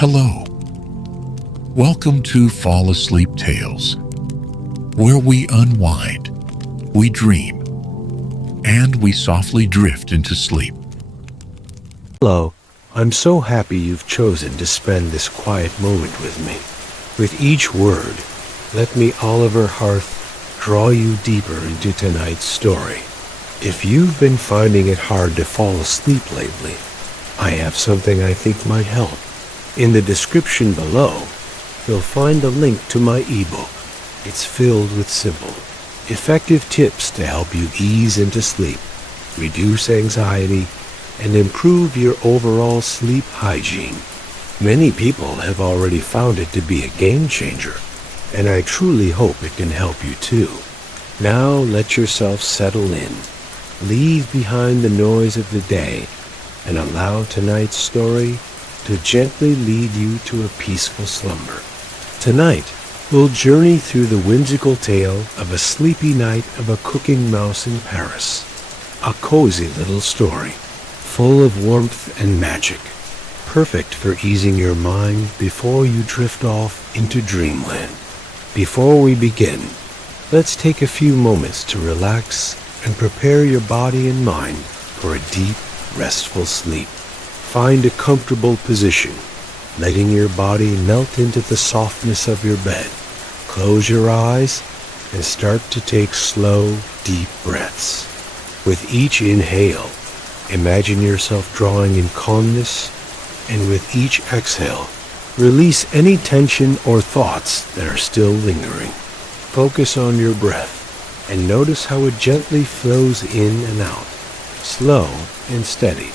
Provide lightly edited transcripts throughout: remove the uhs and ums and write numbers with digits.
Hello. Welcome to Fall Asleep Tales, where we unwind, we dream, and we softly drift into sleep. Hello, I'm so happy you've chosen to spend this quiet moment with me. With each word, let me, Oliver Harth, draw you deeper into tonight's story. If you've been finding it hard to fall asleep lately, I have something I think might help. In the description below, you'll find a link to my ebook. It's filled with simple, effective tips to help you ease into sleep, reduce anxiety, and improve your overall sleep hygiene. Many people have already found it to be a game changer, and I truly hope it can help you too. Now let yourself settle in. Leave behind the noise of the day and allow tonight's story to gently lead you to a peaceful slumber. Tonight, we'll journey through the whimsical tale of a sleepy night of a cooking mouse in Paris. A cozy little story, full of warmth and magic, perfect for easing your mind before you drift off into dreamland. Before we begin, let's take a few moments to relax and prepare your body and mind for a deep, restful sleep. Find a comfortable position, letting your body melt into the softness of your bed. Close your eyes and start to take slow, deep breaths. With each inhale, imagine yourself drawing in calmness, and with each exhale, release any tension or thoughts that are still lingering. Focus on your breath and notice how it gently flows in and out, slow and steady,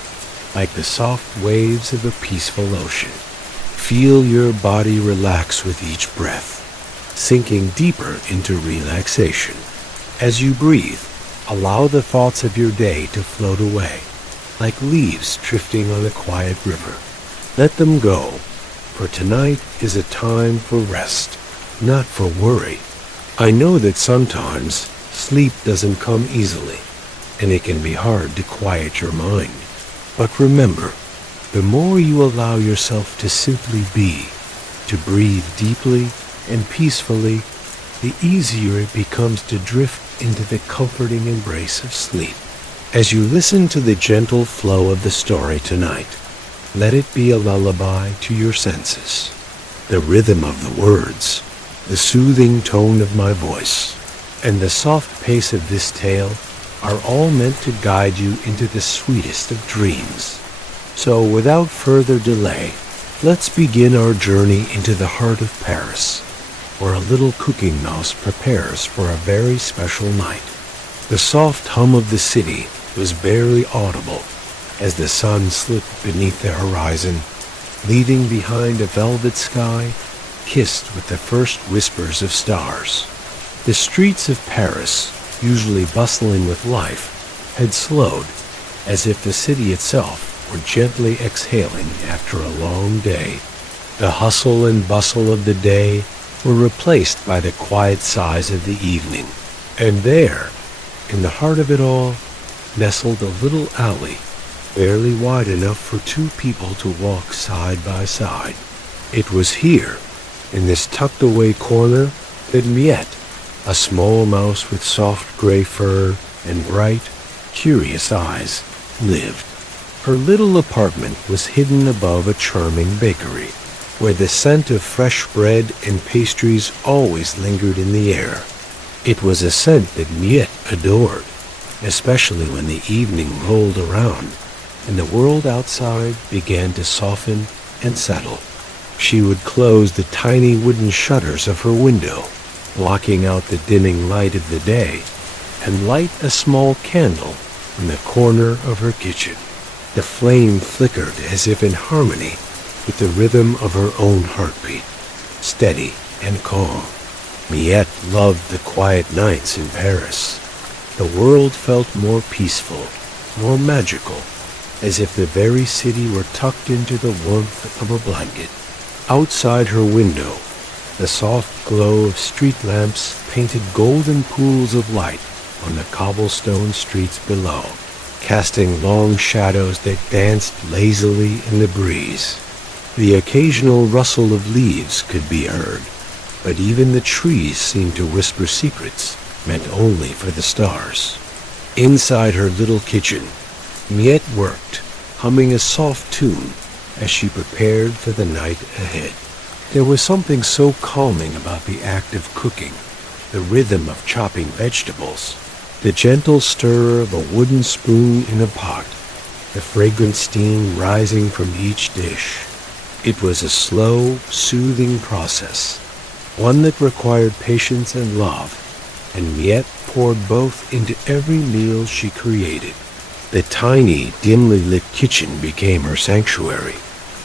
like the soft waves of a peaceful ocean. Feel your body relax with each breath, sinking deeper into relaxation. As you breathe, allow the thoughts of your day to float away, like leaves drifting on a quiet river. Let them go, for tonight is a time for rest, not for worry. I know that sometimes sleep doesn't come easily, and it can be hard to quiet your mind. But remember, the more you allow yourself to simply be, to breathe deeply and peacefully, the easier it becomes to drift into the comforting embrace of sleep. As you listen to the gentle flow of the story tonight, let it be a lullaby to your senses. The rhythm of the words, the soothing tone of my voice, and the soft pace of this tale are all meant to guide you into the sweetest of dreams. So without further delay, let's begin our journey into the heart of Paris, where a little cooking mouse prepares for a very special night. The soft hum of the city was barely audible as the sun slipped beneath the horizon, leaving behind a velvet sky kissed with the first whispers of stars. The streets of Paris, usually bustling with life, had slowed, as if the city itself were gently exhaling after a long day. The hustle and bustle of the day were replaced by the quiet sighs of the evening. And there, in the heart of it all, nestled a little alley, barely wide enough for two people to walk side by side. It was here, in this tucked-away corner, that Miette, a small mouse with soft gray fur and bright, curious eyes, lived. Her little apartment was hidden above a charming bakery, where the scent of fresh bread and pastries always lingered in the air. It was a scent that Miette adored, especially when the evening rolled around and the world outside began to soften and settle. She would close the tiny wooden shutters of her window, blocking out the dimming light of the day, and light a small candle in the corner of her kitchen. The flame flickered as if in harmony with the rhythm of her own heartbeat, steady and calm. Miette loved the quiet nights in Paris. The world felt more peaceful, more magical, as if the very city were tucked into the warmth of a blanket. Outside her window, the soft glow of street lamps painted golden pools of light on the cobblestone streets below, casting long shadows that danced lazily in the breeze. The occasional rustle of leaves could be heard, but even the trees seemed to whisper secrets meant only for the stars. Inside her little kitchen, Miette worked, humming a soft tune as she prepared for the night ahead. There was something so calming about the act of cooking, the rhythm of chopping vegetables, the gentle stir of a wooden spoon in a pot, the fragrant steam rising from each dish. It was a slow, soothing process, one that required patience and love, and Miette poured both into every meal she created. The tiny, dimly lit kitchen became her sanctuary,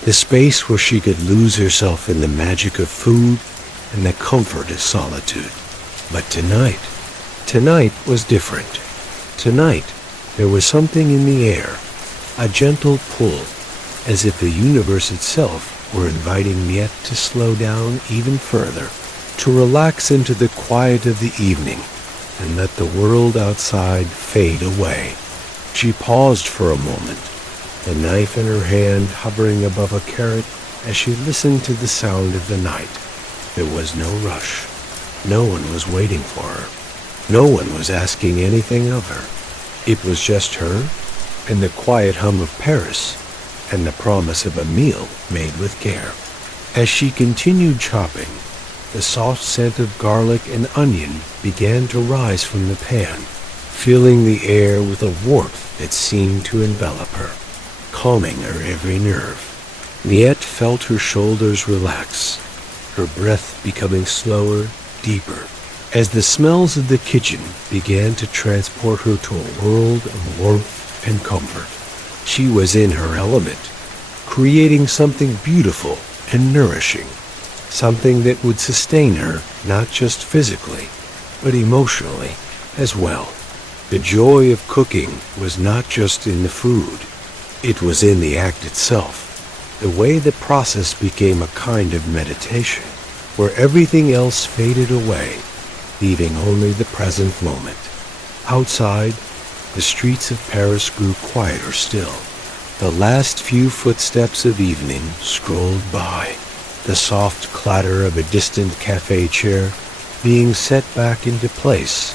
the space where she could lose herself in the magic of food and the comfort of solitude. But tonight was different. Tonight, there was something in the air, a gentle pull, as if the universe itself were inviting Miette to slow down even further, to relax into the quiet of the evening and let the world outside fade away. She paused for a moment, the knife in her hand hovering above a carrot as she listened to the sound of the night. There was no rush. No one was waiting for her. No one was asking anything of her. It was just her and the quiet hum of Paris and the promise of a meal made with care. As she continued chopping, the soft scent of garlic and onion began to rise from the pan, filling the air with a warmth that seemed to envelop her, calming her every nerve. Miette felt her shoulders relax, her breath becoming slower, deeper, as the smells of the kitchen began to transport her to a world of warmth and comfort. She was in her element, creating something beautiful and nourishing, something that would sustain her not just physically, but emotionally as well. The joy of cooking was not just in the food, it was in the act itself, the way the process became a kind of meditation, where everything else faded away, leaving only the present moment. Outside, the streets of Paris grew quieter still. The last few footsteps of evening scrolled by, the soft clatter of a distant cafe chair being set back into place,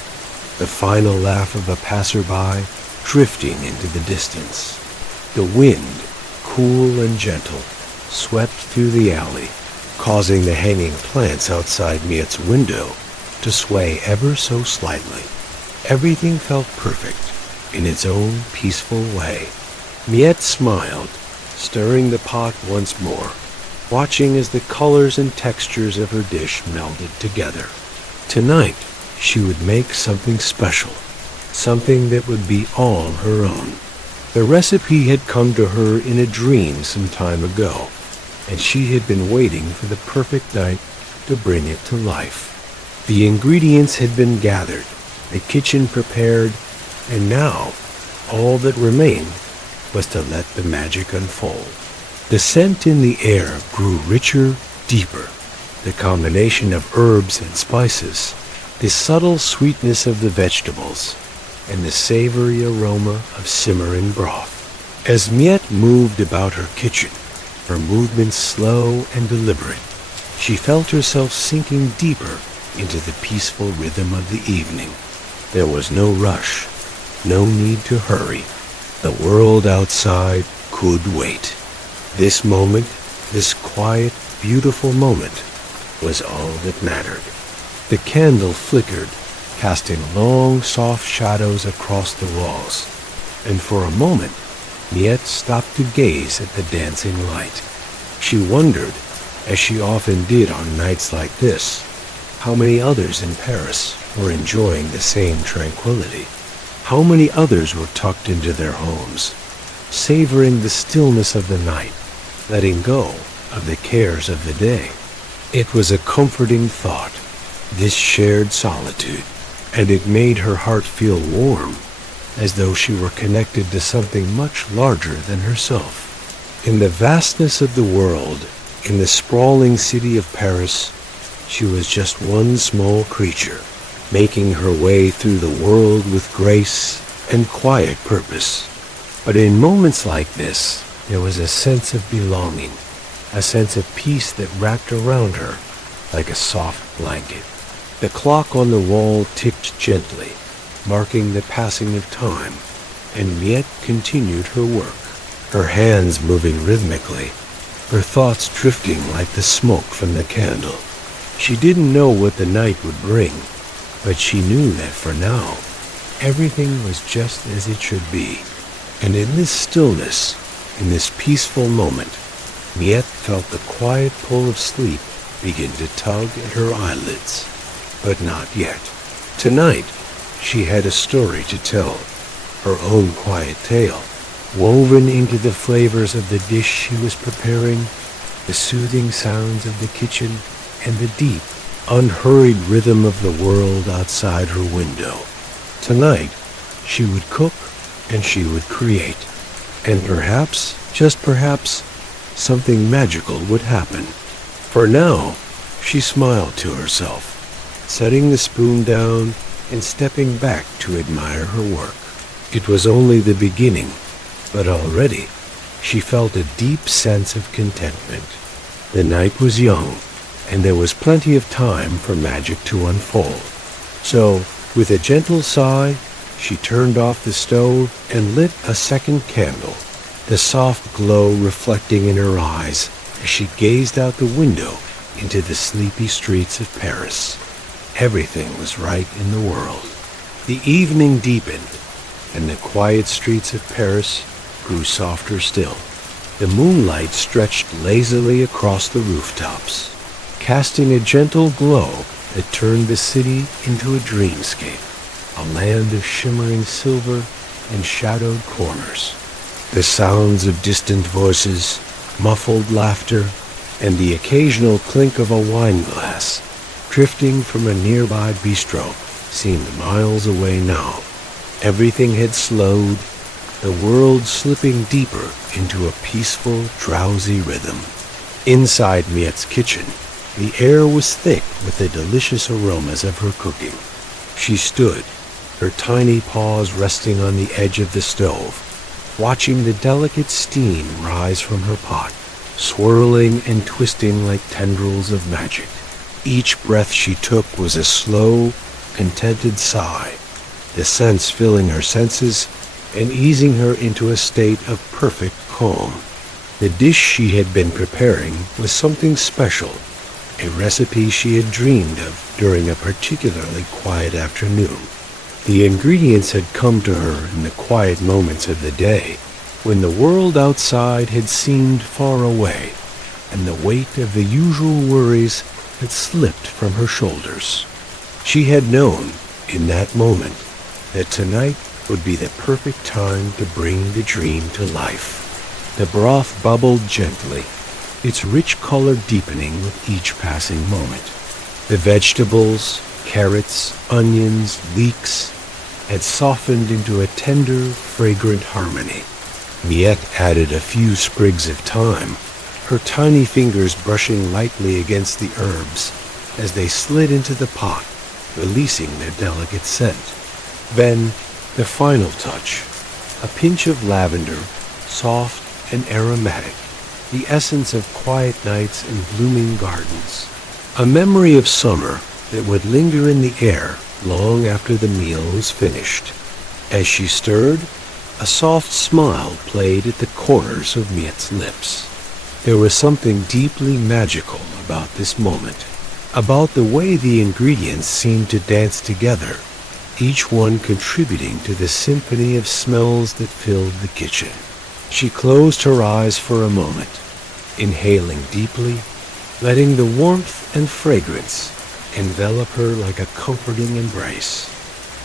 the final laugh of a passerby drifting into the distance. The wind, cool and gentle, swept through the alley, causing the hanging plants outside Miette's window to sway ever so slightly. Everything felt perfect in its own peaceful way. Miette smiled, stirring the pot once more, watching as the colors and textures of her dish melded together. Tonight, she would make something special, something that would be all her own. The recipe had come to her in a dream some time ago, and she had been waiting for the perfect night to bring it to life. The ingredients had been gathered, the kitchen prepared, and now all that remained was to let the magic unfold. The scent in the air grew richer, deeper. The combination of herbs and spices, the subtle sweetness of the vegetables, and the savory aroma of simmering broth. As Miette moved about her kitchen, her movements slow and deliberate, she felt herself sinking deeper into the peaceful rhythm of the evening. There was no rush, no need to hurry. The world outside could wait. This moment, this quiet, beautiful moment, was all that mattered. The candle flickered, casting long, soft shadows across the walls, and for a moment, Miette stopped to gaze at the dancing light. She wondered, as she often did on nights like this, how many others in Paris were enjoying the same tranquility. How many others were tucked into their homes, savoring the stillness of the night, letting go of the cares of the day. It was a comforting thought, this shared solitude, and it made her heart feel warm, as though she were connected to something much larger than herself. In the vastness of the world, in the sprawling city of Paris, she was just one small creature, making her way through the world with grace and quiet purpose. But in moments like this, there was a sense of belonging, a sense of peace that wrapped around her like a soft blanket. The clock on the wall ticked gently, marking the passing of time, and Miette continued her work, her hands moving rhythmically, her thoughts drifting like the smoke from the candle. She didn't know what the night would bring, but she knew that for now, everything was just as it should be. And in this stillness, in this peaceful moment, Miette felt the quiet pull of sleep begin to tug at her eyelids. But not yet. Tonight, she had a story to tell, her own quiet tale, woven into the flavors of the dish she was preparing, the soothing sounds of the kitchen, and the deep, unhurried rhythm of the world outside her window. Tonight, she would cook and she would create. And perhaps, just perhaps, something magical would happen. For now, she smiled to herself, setting the spoon down and stepping back to admire her work. It was only the beginning, but already she felt a deep sense of contentment. The night was young, and there was plenty of time for magic to unfold. So, with a gentle sigh, she turned off the stove and lit a second candle, the soft glow reflecting in her eyes as she gazed out the window into the sleepy streets of Paris. Everything was right in the world. The evening deepened, and the quiet streets of Paris grew softer still. The moonlight stretched lazily across the rooftops, casting a gentle glow that turned the city into a dreamscape, a land of shimmering silver and shadowed corners. The sounds of distant voices, muffled laughter, and the occasional clink of a wine glass drifting from a nearby bistro seemed miles away now. Everything had slowed, the world slipping deeper into a peaceful, drowsy rhythm. Inside Miette's kitchen, the air was thick with the delicious aromas of her cooking. She stood, her tiny paws resting on the edge of the stove, watching the delicate steam rise from her pot, swirling and twisting like tendrils of magic. Each breath she took was a slow, contented sigh, the scents filling her senses and easing her into a state of perfect calm. The dish she had been preparing was something special, a recipe she had dreamed of during a particularly quiet afternoon. The ingredients had come to her in the quiet moments of the day, when the world outside had seemed far away, and the weight of the usual worries had slipped from her shoulders. She had known, in that moment, that tonight would be the perfect time to bring the dream to life. The broth bubbled gently, its rich color deepening with each passing moment. The vegetables, carrots, onions, leeks, had softened into a tender, fragrant harmony. Miette added a few sprigs of thyme, her tiny fingers brushing lightly against the herbs as they slid into the pot, releasing their delicate scent. Then, the final touch, a pinch of lavender, soft and aromatic, the essence of quiet nights and blooming gardens. A memory of summer that would linger in the air long after the meal was finished. As she stirred, a soft smile played at the corners of Miette's lips. There was something deeply magical about this moment, about the way the ingredients seemed to dance together, each one contributing to the symphony of smells that filled the kitchen. She closed her eyes for a moment, inhaling deeply, letting the warmth and fragrance envelop her like a comforting embrace.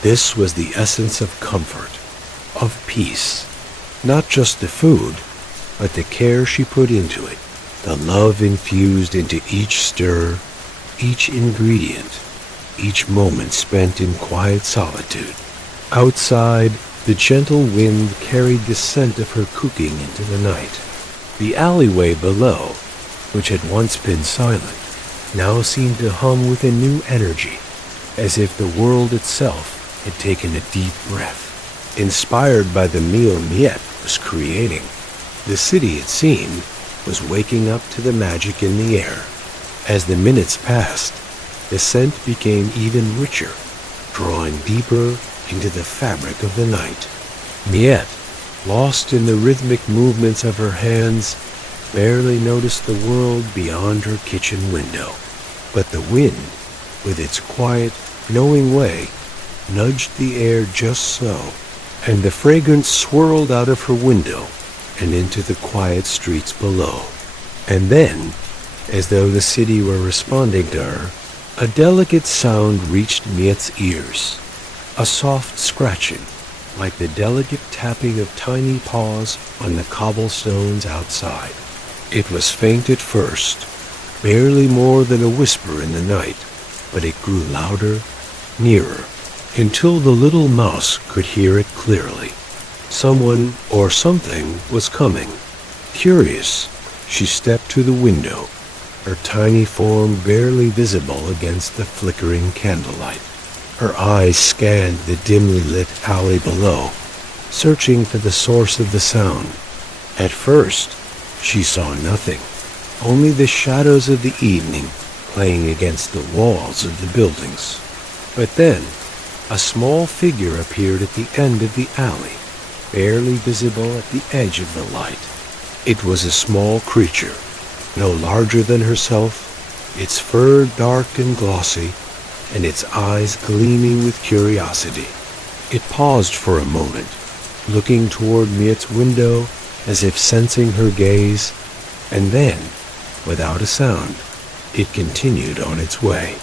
This was the essence of comfort, of peace, not just the food, but the care she put into it, the love infused into each stir, each ingredient, each moment spent in quiet solitude. Outside, the gentle wind carried the scent of her cooking into the night. The alleyway below, which had once been silent, now seemed to hum with a new energy, as if the world itself had taken a deep breath, inspired by the meal Miette was creating. The city, it seemed, was waking up to the magic in the air. As the minutes passed, the scent became even richer, drawing deeper into the fabric of the night. Miette, lost in the rhythmic movements of her hands, barely noticed the world beyond her kitchen window. But the wind, with its quiet, knowing way, nudged the air just so, and the fragrance swirled out of her window and into the quiet streets below. And then, as though the city were responding to her, a delicate sound reached Miette's ears, a soft scratching, like the delicate tapping of tiny paws on the cobblestones outside. It was faint at first, barely more than a whisper in the night, but it grew louder, nearer, until the little mouse could hear it clearly. Someone or something was coming. Curious, she stepped to the window, her tiny form barely visible against the flickering candlelight. Her eyes scanned the dimly lit alley below, searching for the source of the sound. At first, she saw nothing, only the shadows of the evening playing against the walls of the buildings. But then, a small figure appeared at the end of the alley, barely visible at the edge of the light. It was a small creature, no larger than herself, its fur dark and glossy, and its eyes gleaming with curiosity. It paused for a moment, looking toward Miette's window as if sensing her gaze, and then, without a sound, it continued on its way.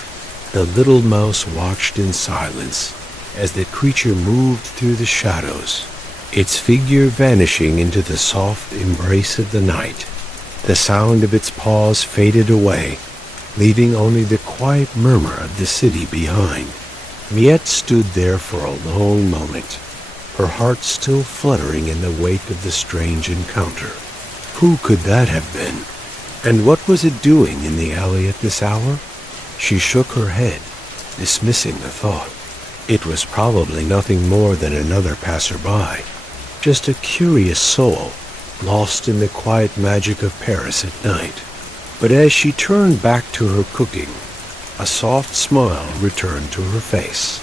The little mouse watched in silence as the creature moved through the shadows, its figure vanishing into the soft embrace of the night. The sound of its paws faded away, leaving only the quiet murmur of the city behind. Miette stood there for a long moment, her heart still fluttering in the wake of the strange encounter. Who could that have been? And what was it doing in the alley at this hour? She shook her head, dismissing the thought. It was probably nothing more than another passerby, just a curious soul, lost in the quiet magic of Paris at night. But as she turned back to her cooking, a soft smile returned to her face.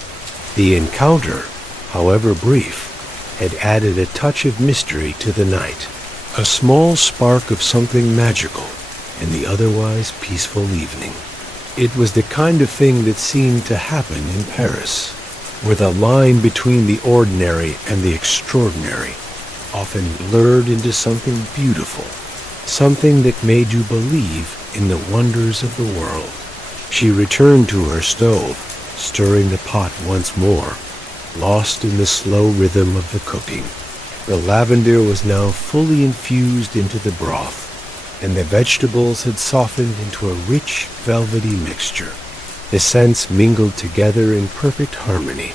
The encounter, however brief, had added a touch of mystery to the night, a small spark of something magical in the otherwise peaceful evening. It was the kind of thing that seemed to happen in Paris, where the line between the ordinary and the extraordinary often blurred into something beautiful, something that made you believe in the wonders of the world. She returned to her stove, stirring the pot once more, lost in the slow rhythm of the cooking. The lavender was now fully infused into the broth, and the vegetables had softened into a rich, velvety mixture. The scents mingled together in perfect harmony,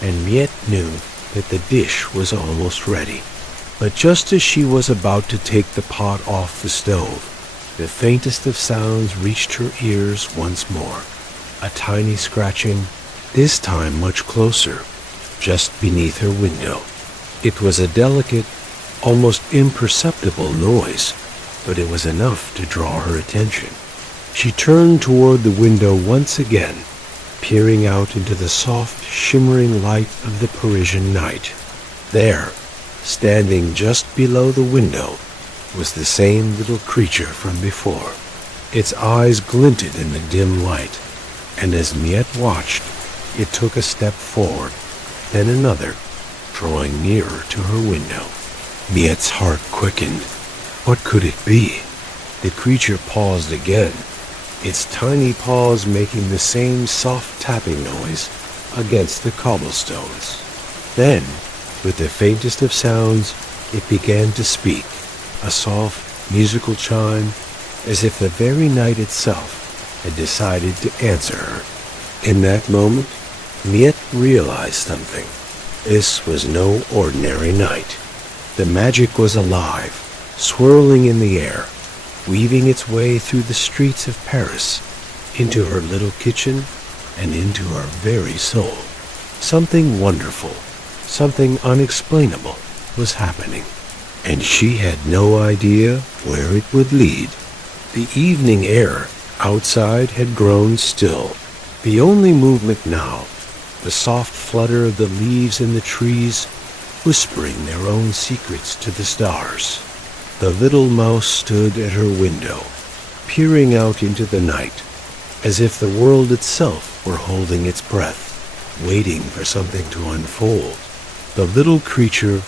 and Miette knew that the dish was almost ready. But just as she was about to take the pot off the stove, the faintest of sounds reached her ears once more. A tiny scratching, this time much closer, just beneath her window. It was a delicate, almost imperceptible noise, but it was enough to draw her attention. She turned toward the window once again, peering out into the soft, shimmering light of the Parisian night. There, standing just below the window, was the same little creature from before. Its eyes glinted in the dim light, and as Miette watched, it took a step forward, then another, drawing nearer to her window. Miette's heart quickened. What could it be? The creature paused again, its tiny paws making the same soft tapping noise against the cobblestones. Then, with the faintest of sounds, it began to speak, a soft, musical chime, as if the very night itself had decided to answer her. In that moment, Miette realized something. This was no ordinary night. The magic was alive, swirling in the air, weaving its way through the streets of Paris, into her little kitchen, and into her very soul. Something wonderful, something unexplainable was happening. and she had no idea where it would lead. The evening air outside had grown still. The only movement now, the soft flutter of the leaves in the trees, whispering their own secrets to the stars. The little mouse stood at her window, peering out into the night, as if the world itself were holding its breath, waiting for something to unfold. The little creature,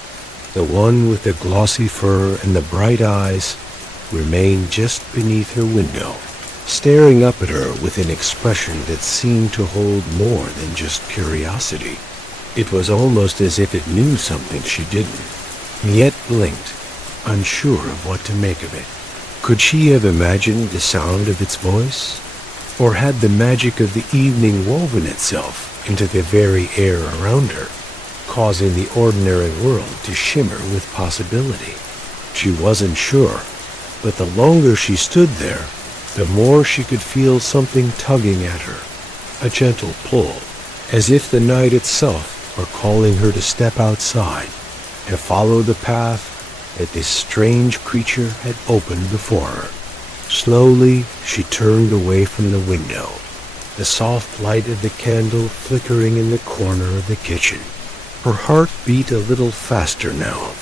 the one with the glossy fur and the bright eyes, remained just beneath her window, staring up at her with an expression that seemed to hold more than just curiosity. It was almost as if it knew something she didn't. Miette blinked, unsure of what to make of it. Could she have imagined the sound of its voice? Or had the magic of the evening woven itself into the very air around her, causing the ordinary world to shimmer with possibility? She wasn't sure, but the longer she stood there, the more she could feel something tugging at her, a gentle pull, as if the night itself were calling her to step outside and follow the path that this strange creature had opened before her. Slowly, she turned away from the window, the soft light of the candle flickering in the corner of the kitchen. Her heart beat a little faster now,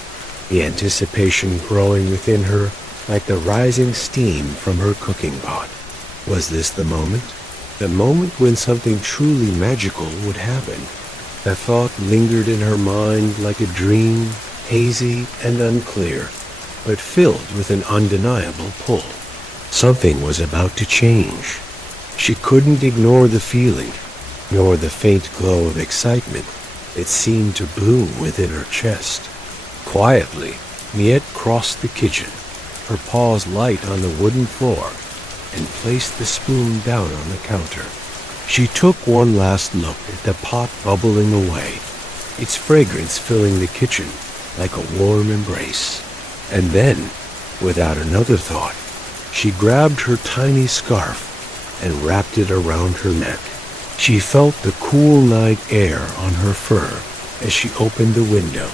the anticipation growing within her like the rising steam from her cooking pot. Was this the moment? The moment when something truly magical would happen? The thought lingered in her mind like a dream, hazy and unclear, but filled with an undeniable pull. Something was about to change. She couldn't ignore the feeling, nor the faint glow of excitement that seemed to bloom within her chest. Quietly, Miette crossed the kitchen, her paws light on the wooden floor, and placed the spoon down on the counter. She took one last look at the pot bubbling away, its fragrance filling the kitchen like a warm embrace. And then, without another thought, she grabbed her tiny scarf and wrapped it around her neck. She felt the cool night air on her fur as she opened the window,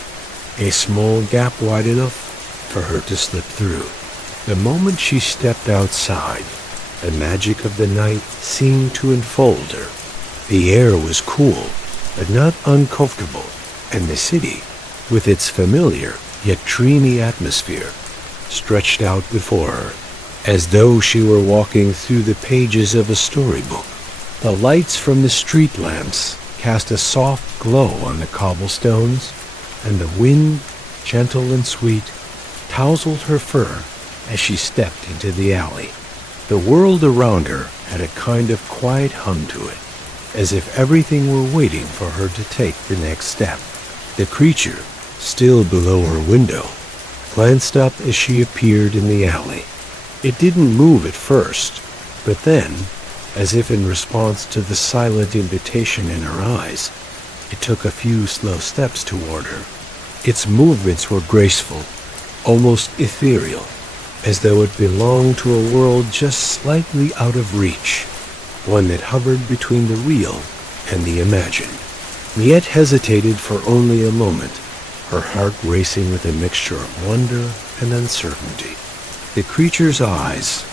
a small gap wide enough for her to slip through. The moment she stepped outside, the magic of the night seemed to enfold her. The air was cool, but not uncomfortable, and the city, with its familiar yet dreamy atmosphere, stretched out before her, as though she were walking through the pages of a storybook. The lights from the street lamps cast a soft glow on the cobblestones, and the wind, gentle and sweet, tousled her fur as she stepped into the alley. The world around her had a kind of quiet hum to it, as if everything were waiting for her to take the next step. The creature, still below her window, glanced up as she appeared in the alley. It didn't move at first, but then, as if in response to the silent invitation in her eyes, it took a few slow steps toward her. Its movements were graceful, almost ethereal, as though it belonged to a world just slightly out of reach, one that hovered between the real and the imagined. Miette hesitated for only a moment, her heart racing with a mixture of wonder and uncertainty. The creature's eyes,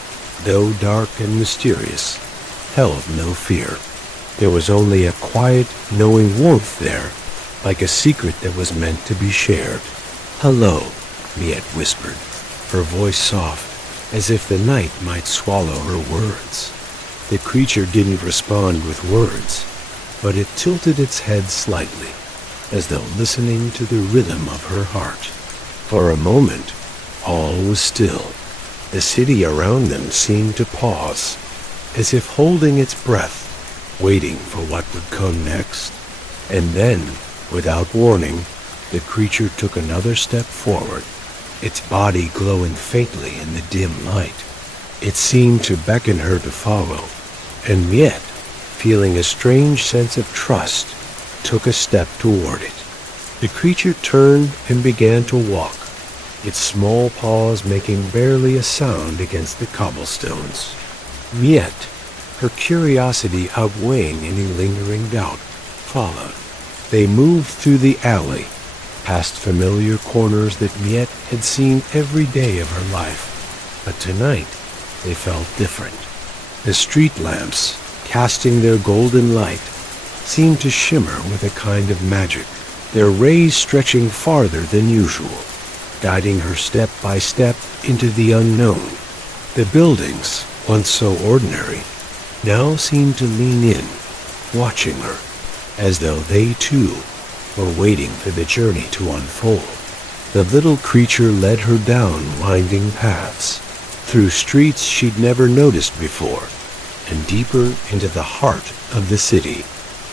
though dark and mysterious, held no fear. There was only a quiet, knowing warmth there, like a secret that was meant to be shared. "Hello," Miette whispered, her voice soft, as if the night might swallow her words. The creature didn't respond with words, but it tilted its head slightly, as though listening to the rhythm of her heart. For a moment, all was still. The city around them seemed to pause, as if holding its breath, waiting for what would come next. And then, without warning, the creature took another step forward, its body glowing faintly in the dim light. It seemed to beckon her to follow, and Miette, feeling a strange sense of trust, took a step toward it. The creature turned and began to walk, its small paws making barely a sound against the cobblestones. Miette, her curiosity outweighing any lingering doubt, followed. They moved through the alley, past familiar corners that Miette had seen every day of her life. But tonight, they felt different. The street lamps, casting their golden light, seemed to shimmer with a kind of magic, their rays stretching farther than usual, guiding her step by step into the unknown. The buildings, once so ordinary, now seemed to lean in, watching her, as though they too were waiting for the journey to unfold. The little creature led her down winding paths, through streets she'd never noticed before, and deeper into the heart of the city.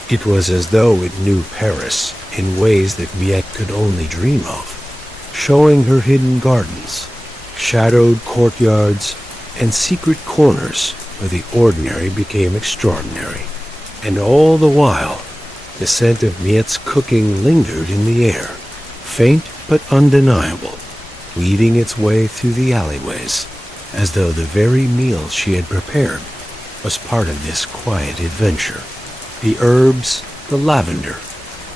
It was as though it knew Paris in ways that Miette could only dream of, showing her hidden gardens, shadowed courtyards, and secret corners where the ordinary became extraordinary. And all the while, the scent of Miette's cooking lingered in the air, faint but undeniable, weaving its way through the alleyways, as though the very meal she had prepared was part of this quiet adventure. The herbs, the lavender,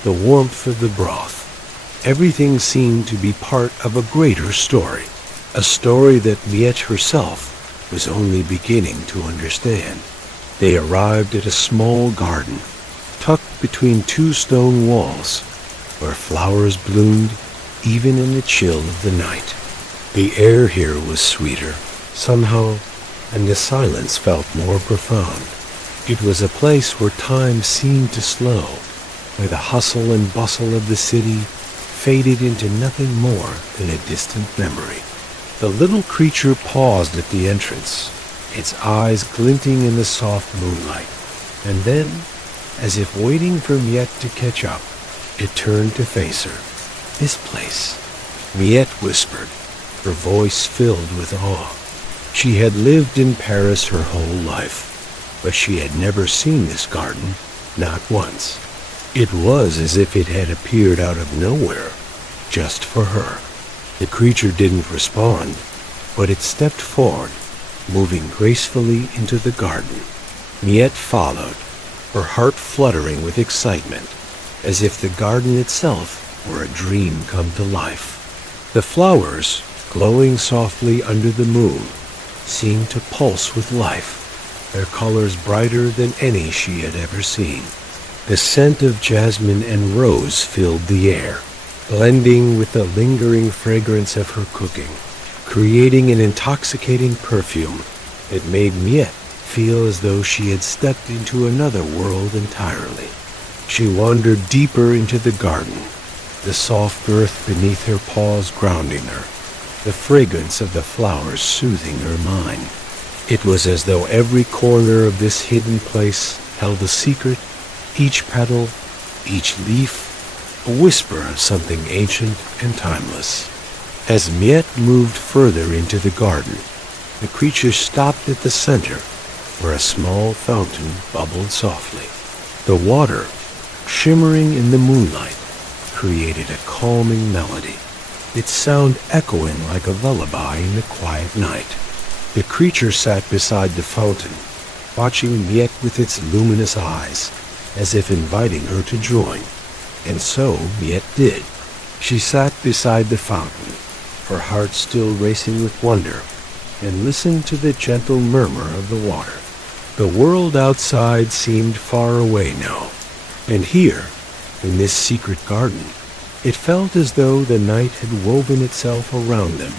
the warmth of the broth, everything seemed to be part of a greater story, a story that Miette herself was only beginning to understand. They arrived at a small garden, tucked between two stone walls, where flowers bloomed even in the chill of the night. The air here was sweeter, somehow, and the silence felt more profound. It was a place where time seemed to slow, where the hustle and bustle of the city faded into nothing more than a distant memory. The little creature paused at the entrance, its eyes glinting in the soft moonlight, and then, as if waiting for Miette to catch up, it turned to face her. "This place," Miette whispered, her voice filled with awe. She had lived in Paris her whole life, but she had never seen this garden, not once. It was as if it had appeared out of nowhere, just for her. The creature didn't respond, but it stepped forward, moving gracefully into the garden. Miette followed, her heart fluttering with excitement, as if the garden itself were a dream come to life. The flowers, glowing softly under the moon, seemed to pulse with life, their colors brighter than any she had ever seen. The scent of jasmine and rose filled the air, blending with the lingering fragrance of her cooking, creating an intoxicating perfume that made Miette feel as though she had stepped into another world entirely. She wandered deeper into the garden, the soft earth beneath her paws grounding her, the fragrance of the flowers soothing her mind. It was as though every corner of this hidden place held a secret, each petal, each leaf, a whisper of something ancient and timeless. As Miette moved further into the garden, the creature stopped at the center, where a small fountain bubbled softly. The water, shimmering in the moonlight, created a calming melody, its sound echoing like a lullaby in the quiet night. The creature sat beside the fountain, watching Miette with its luminous eyes, as if inviting her to join. And so Miette did. She sat beside the fountain, her heart still racing with wonder, and listened to the gentle murmur of the water. The world outside seemed far away now, and here, in this secret garden, it felt as though the night had woven itself around them,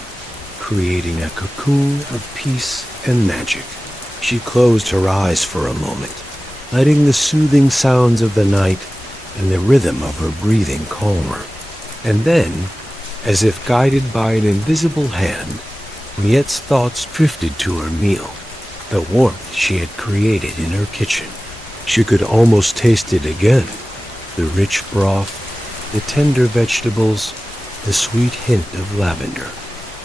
creating a cocoon of peace and magic. She closed her eyes for a moment, letting the soothing sounds of the night and the rhythm of her breathing calm her. And then, as if guided by an invisible hand, Miette's thoughts drifted to her meal, the warmth she had created in her kitchen. She could almost taste it again, the rich broth, the tender vegetables, the sweet hint of lavender.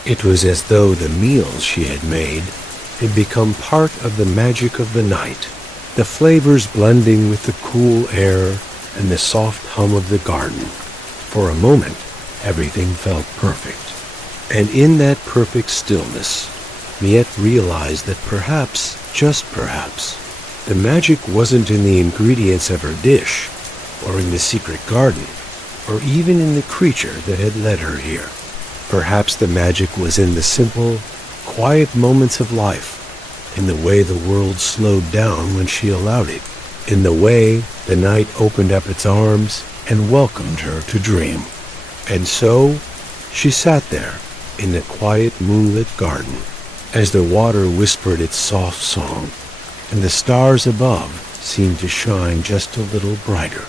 It was as though the meals she had made had become part of the magic of the night, the flavors blending with the cool air and the soft hum of the garden. For a moment, everything felt perfect. And in that perfect stillness, Miette realized that perhaps, just perhaps, the magic wasn't in the ingredients of her dish or in the secret garden, or even in the creature that had led her here. Perhaps the magic was in the simple, quiet moments of life, in the way the world slowed down when she allowed it, in the way the night opened up its arms and welcomed her to dream. And so, she sat there in the quiet moonlit garden, as the water whispered its soft song, and the stars above seemed to shine just a little brighter.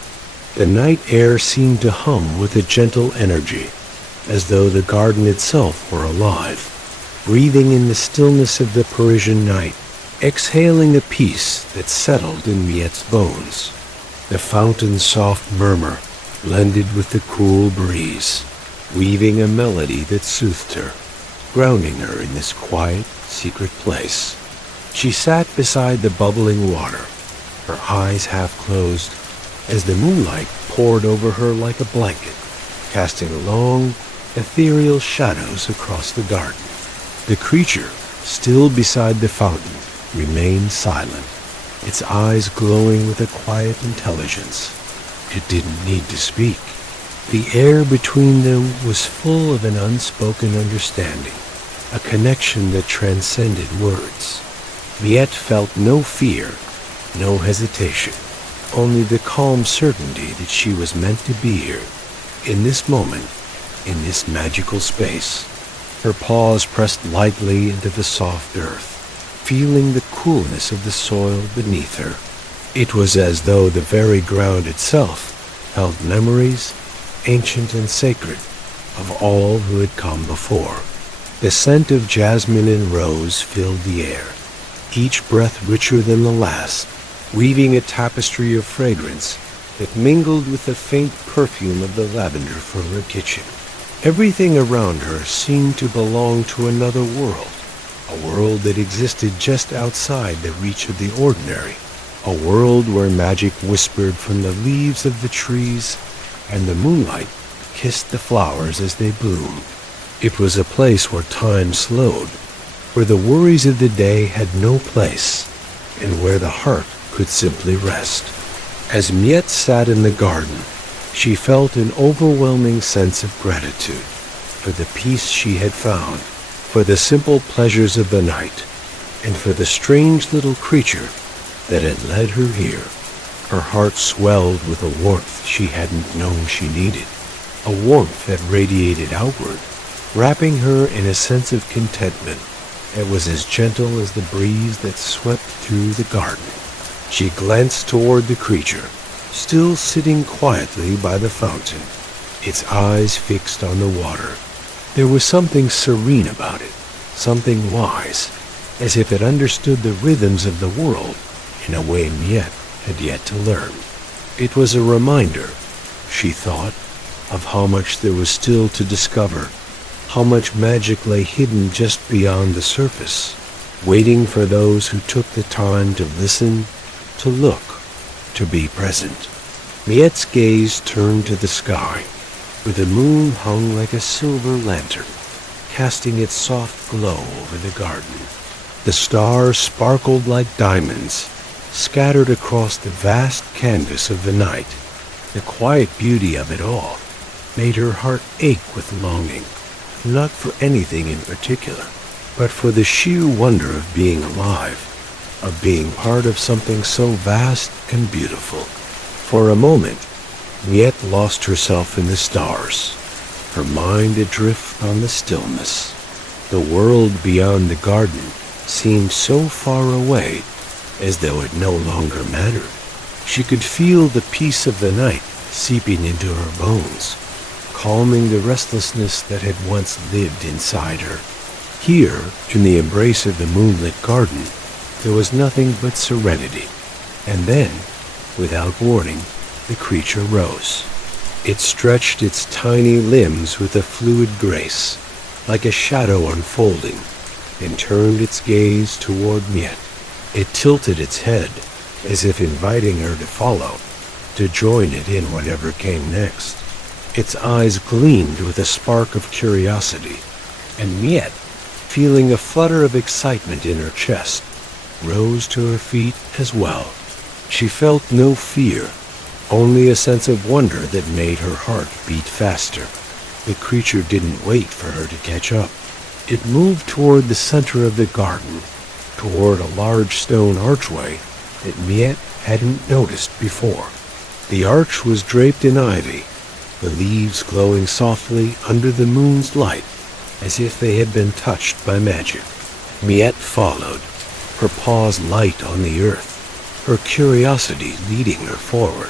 The night air seemed to hum with a gentle energy, as though the garden itself were alive, breathing in the stillness of the Parisian night, exhaling a peace that settled in Miette's bones. The fountain's soft murmur blended with the cool breeze, weaving a melody that soothed her, grounding her in this quiet, secret place. She sat beside the bubbling water, her eyes half closed, as the moonlight poured over her like a blanket, casting long, ethereal shadows across the garden. The creature, still beside the fountain, remained silent, its eyes glowing with a quiet intelligence. It didn't need to speak. The air between them was full of an unspoken understanding, a connection that transcended words. Miette felt no fear, no hesitation, only the calm certainty that she was meant to be here, in this moment, in this magical space. Her paws pressed lightly into the soft earth, feeling the coolness of the soil beneath her. It was as though the very ground itself held memories, ancient and sacred, of all who had come before. The scent of jasmine and rose filled the air, each breath richer than the last, weaving a tapestry of fragrance that mingled with the faint perfume of the lavender from her kitchen. Everything around her seemed to belong to another world, a world that existed just outside the reach of the ordinary, a world where magic whispered from the leaves of the trees and the moonlight kissed the flowers as they bloomed. It was a place where time slowed, where the worries of the day had no place, and where the heart could simply rest. As Miette sat in the garden, she felt an overwhelming sense of gratitude for the peace she had found, for the simple pleasures of the night, and for the strange little creature that had led her here. Her heart swelled with a warmth she hadn't known she needed, a warmth that radiated outward, wrapping her in a sense of contentment that was as gentle as the breeze that swept through the garden. She glanced toward the creature, still sitting quietly by the fountain, its eyes fixed on the water. There was something serene about it, something wise, as if it understood the rhythms of the world in a way Miette had yet to learn. It was a reminder, she thought, of how much there was still to discover, how much magic lay hidden just beyond the surface, waiting for those who took the time to listen, to look, to be present. Miette's gaze turned to the sky, where the moon hung like a silver lantern, casting its soft glow over the garden. The stars sparkled like diamonds, scattered across the vast canvas of the night. The quiet beauty of it all made her heart ache with longing, not for anything in particular, but for the sheer wonder of being alive, of being part of something so vast and beautiful. For a moment, Miette lost herself in the stars, her mind adrift on the stillness. The world beyond the garden seemed so far away, as though it no longer mattered. She could feel the peace of the night seeping into her bones, calming the restlessness that had once lived inside her. Here, in the embrace of the moonlit garden, there was nothing but serenity. And then, without warning, the creature rose. It stretched its tiny limbs with a fluid grace, like a shadow unfolding, and turned its gaze toward Miette. It tilted its head, as if inviting her to follow, to join it in whatever came next. Its eyes gleamed with a spark of curiosity, and Miette, feeling a flutter of excitement in her chest, rose to her feet as well. She felt no fear, only a sense of wonder that made her heart beat faster. The creature didn't wait for her to catch up. It moved toward the center of the garden, toward a large stone archway that Miette hadn't noticed before. The arch was draped in ivy, the leaves glowing softly under the moon's light, as if they had been touched by magic. Miette followed, her paws light on the earth, her curiosity leading her forward.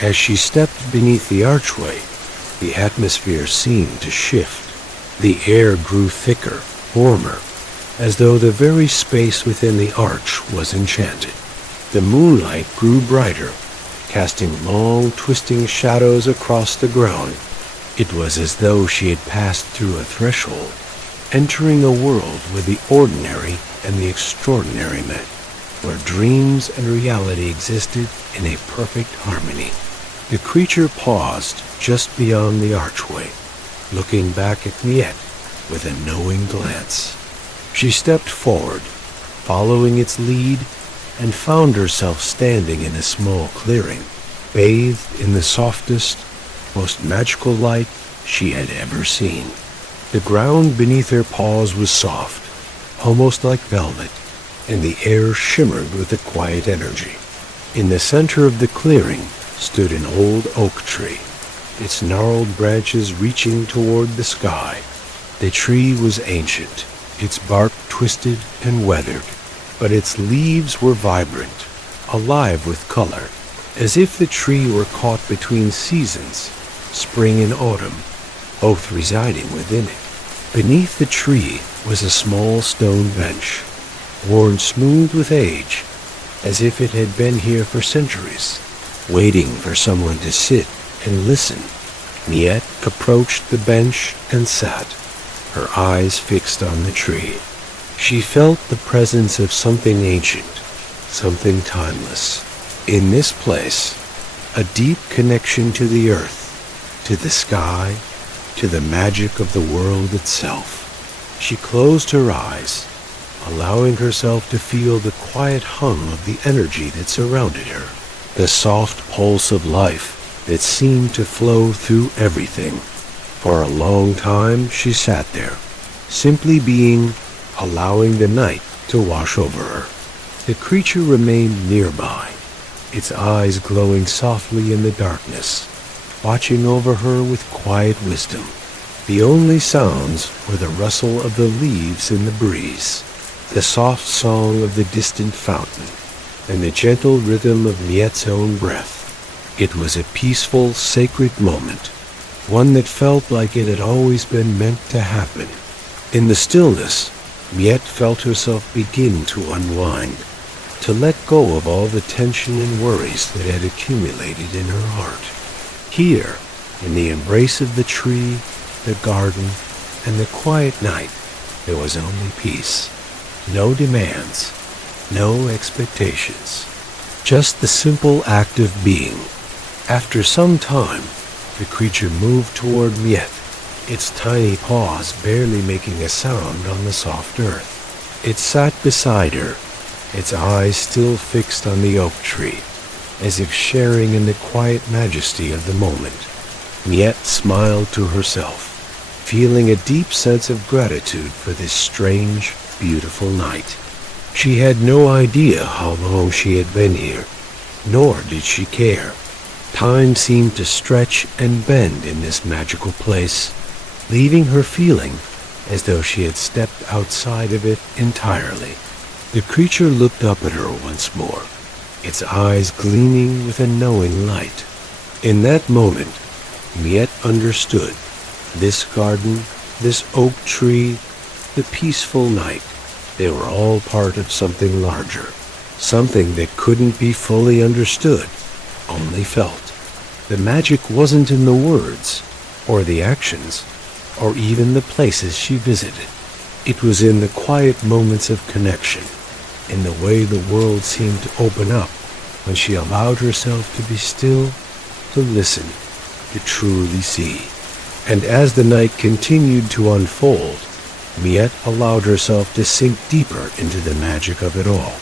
As she stepped beneath the archway, the atmosphere seemed to shift. The air grew thicker, warmer, as though the very space within the arch was enchanted. The moonlight grew brighter, casting long, twisting shadows across the ground. It was as though she had passed through a threshold, entering a world where the ordinary and the extraordinary met, where dreams and reality existed in a perfect harmony. The creature paused just beyond the archway, looking back at Miette with a knowing glance. She stepped forward, following its lead, and found herself standing in a small clearing, bathed in the softest, most magical light she had ever seen. The ground beneath her paws was soft, almost like velvet, and the air shimmered with a quiet energy. In the center of the clearing stood an old oak tree, its gnarled branches reaching toward the sky. The tree was ancient, its bark twisted and weathered, but its leaves were vibrant, alive with color, as if the tree were caught between seasons, spring and autumn, both residing within it. Beneath the tree was a small stone bench, worn smooth with age, as if it had been here for centuries, waiting for someone to sit and listen. Miette approached the bench and sat, her eyes fixed on the tree. She felt the presence of something ancient, something timeless. In this place, a deep connection to the earth, to the sky, to the magic of the world itself. She closed her eyes, allowing herself to feel the quiet hum of the energy that surrounded her, the soft pulse of life that seemed to flow through everything. For a long time she sat there, simply being, allowing the night to wash over her. The creature remained nearby, its eyes glowing softly in the darkness, watching over her with quiet wisdom. The only sounds were the rustle of the leaves in the breeze, the soft song of the distant fountain, and the gentle rhythm of Miette's own breath. It was a peaceful, sacred moment, one that felt like it had always been meant to happen. In the stillness, Miette felt herself begin to unwind, to let go of all the tension and worries that had accumulated in her heart. Here, in the embrace of the tree, the garden, and the quiet night, there was only peace. No demands, no expectations, just the simple act of being. After some time, the creature moved toward Miette, its tiny paws barely making a sound on the soft earth. It sat beside her, its eyes still fixed on the oak tree, as if sharing in the quiet majesty of the moment. Miette smiled to herself, feeling a deep sense of gratitude for this strange, beautiful night. She had no idea how long she had been here, nor did she care. Time seemed to stretch and bend in this magical place, leaving her feeling as though she had stepped outside of it entirely. The creature looked up at her once more, its eyes gleaming with a knowing light. In that moment, Miette understood. This garden, this oak tree, the peaceful night, they were all part of something larger, something that couldn't be fully understood, only felt. The magic wasn't in the words, or the actions, or even the places she visited. It was in the quiet moments of connection, in the way the world seemed to open up when she allowed herself to be still, to listen, to truly see. And as the night continued to unfold, Miette allowed herself to sink deeper into the magic of it all,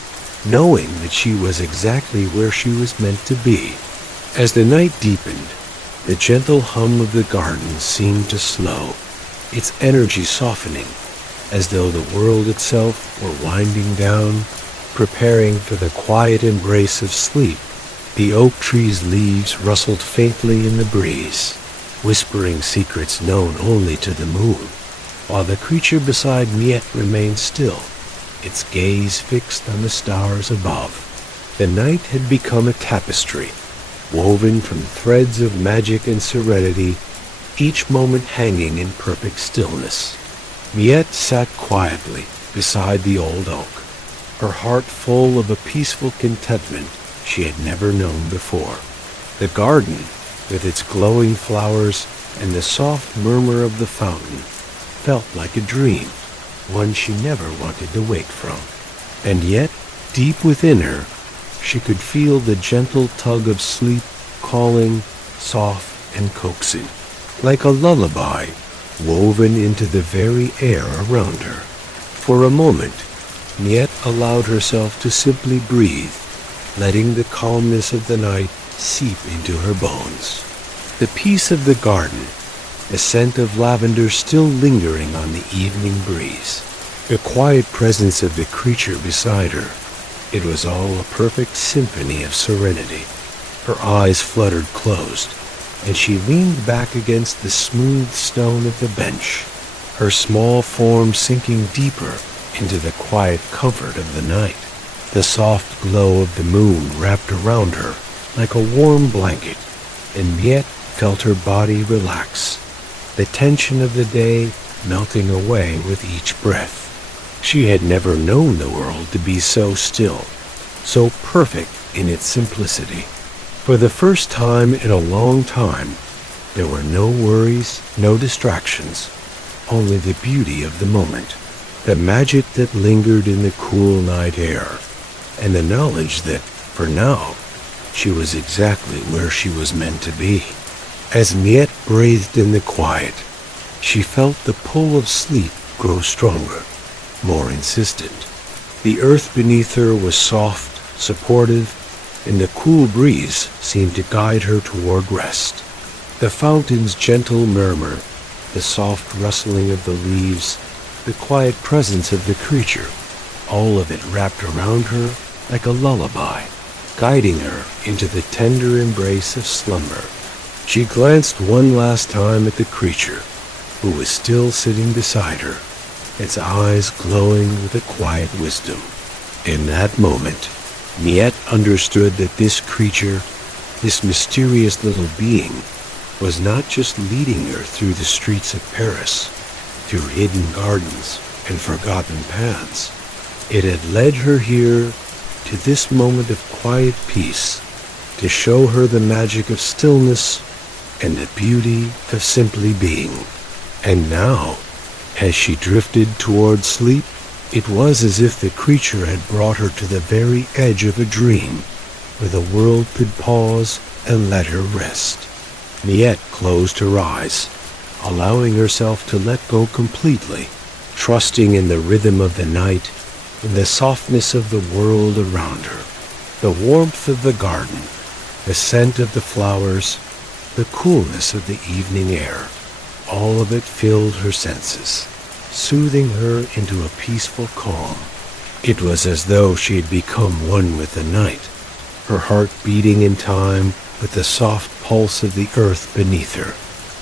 knowing that she was exactly where she was meant to be, As the night deepened, the gentle hum of the garden seemed to slow, its energy softening, as though the world itself were winding down, preparing for the quiet embrace of sleep. The oak tree's leaves rustled faintly in the breeze, whispering secrets known only to the moon, while the creature beside Miette remained still, its gaze fixed on the stars above. The night had become a tapestry, woven from threads of magic and serenity, each moment hanging in perfect stillness. Miette sat quietly beside the old oak, her heart full of a peaceful contentment she had never known before. The garden, with its glowing flowers and the soft murmur of the fountain, felt like a dream, one she never wanted to wake from. And yet, deep within her, she could feel the gentle tug of sleep calling, soft and coaxing, like a lullaby woven into the very air around her. For a moment, Miette allowed herself to simply breathe, letting the calmness of the night seep into her bones. The peace of the garden, the scent of lavender still lingering on the evening breeze, the quiet presence of the creature beside her. It was all a perfect symphony of serenity. Her eyes fluttered closed, and she leaned back against the smooth stone of the bench, her small form sinking deeper into the quiet comfort of the night. The soft glow of the moon wrapped around her like a warm blanket, and Miette felt her body relax, the tension of the day melting away with each breath. She had never known the world to be so still, so perfect in its simplicity. For the first time in a long time, there were no worries, no distractions, only the beauty of the moment, the magic that lingered in the cool night air, and the knowledge that, for now, she was exactly where she was meant to be. As Miette breathed in the quiet, she felt the pull of sleep grow stronger, more insistent. The earth beneath her was soft, supportive, and the cool breeze seemed to guide her toward rest. The fountain's gentle murmur, the soft rustling of the leaves, the quiet presence of the creature, all of it wrapped around her like a lullaby, guiding her into the tender embrace of slumber. She glanced one last time at the creature, who was still sitting beside her, its eyes glowing with a quiet wisdom. In that moment, Miette understood that this creature, this mysterious little being, was not just leading her through the streets of Paris, through hidden gardens and forgotten paths. It had led her here to this moment of quiet peace, to show her the magic of stillness and the beauty of simply being. And now, as she drifted toward sleep, it was as if the creature had brought her to the very edge of a dream, where the world could pause and let her rest. Miette closed her eyes, allowing herself to let go completely, trusting in the rhythm of the night, in the softness of the world around her, the warmth of the garden, the scent of the flowers, the coolness of the evening air. All of it filled her senses, soothing her into a peaceful calm. It was as though she had become one with the night, her heart beating in time with the soft pulse of the earth beneath her,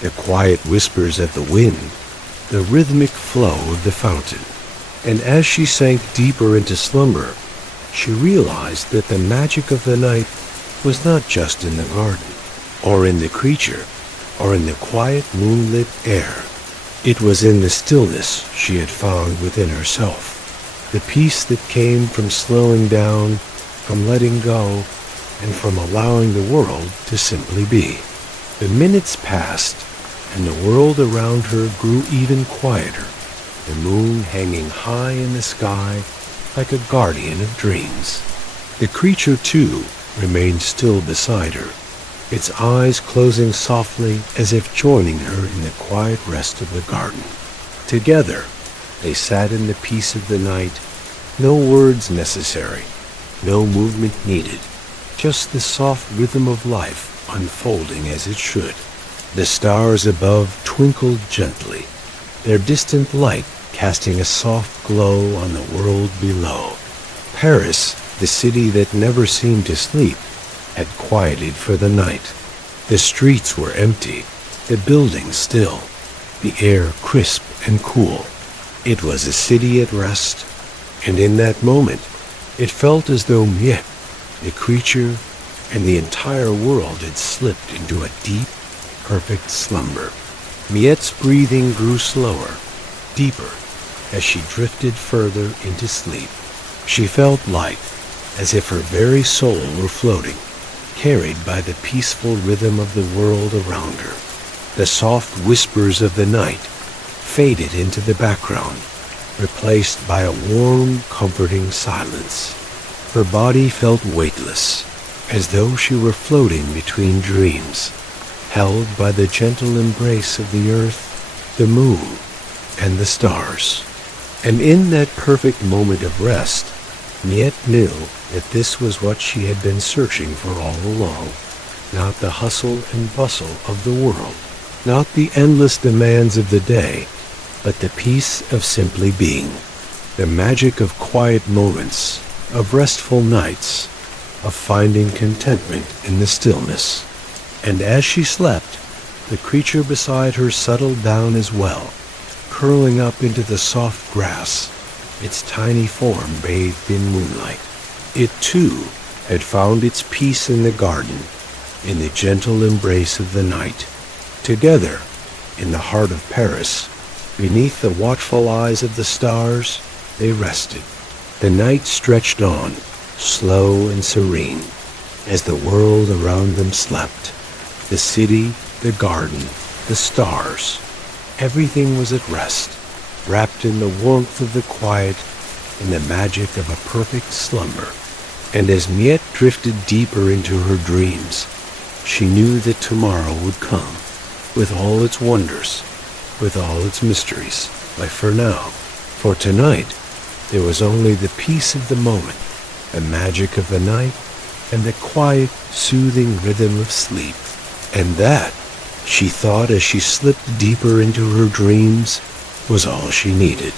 the quiet whispers of the wind, the rhythmic flow of the fountain. And as she sank deeper into slumber, she realized that the magic of the night was not just in the garden, or in the creature, or in the quiet moonlit air. It was in the stillness she had found within herself, the peace that came from slowing down, from letting go, and from allowing the world to simply be. The minutes passed, and the world around her grew even quieter, the moon hanging high in the sky like a guardian of dreams. The creature, too, remained still beside her, its eyes closing softly as if joining her in the quiet rest of the garden. Together, they sat in the peace of the night, no words necessary, no movement needed, just the soft rhythm of life unfolding as it should. The stars above twinkled gently, their distant light casting a soft glow on the world below. Paris, the city that never seemed to sleep, had quieted for the night. The streets were empty, the buildings still, the air crisp and cool. It was a city at rest, and in that moment, it felt as though Miette, the creature, and the entire world had slipped into a deep, perfect slumber. Miette's breathing grew slower, deeper, as she drifted further into sleep. She felt light, as if her very soul were floating, carried by the peaceful rhythm of the world around her. The soft whispers of the night faded into the background, replaced by a warm, comforting silence. Her body felt weightless, as though she were floating between dreams, held by the gentle embrace of the earth, the moon, and the stars. And in that perfect moment of rest, Miette knew that this was what she had been searching for all along. Not the hustle and bustle of the world, not the endless demands of the day, but the peace of simply being, the magic of quiet moments, of restful nights, of finding contentment in the stillness. And as she slept, the creature beside her settled down as well, curling up into the soft grass, its tiny form bathed in moonlight. It, too, had found its peace in the garden, in the gentle embrace of the night. Together, in the heart of Paris, beneath the watchful eyes of the stars, they rested. The night stretched on, slow and serene, as the world around them slept. The city, the garden, the stars, everything was at rest, wrapped in the warmth of the quiet, in the magic of a perfect slumber. And as Miette drifted deeper into her dreams, she knew that tomorrow would come, with all its wonders, with all its mysteries. But for tonight, there was only the peace of the moment, the magic of the night, and the quiet, soothing rhythm of sleep. And that, she thought as she slipped deeper into her dreams, was all she needed.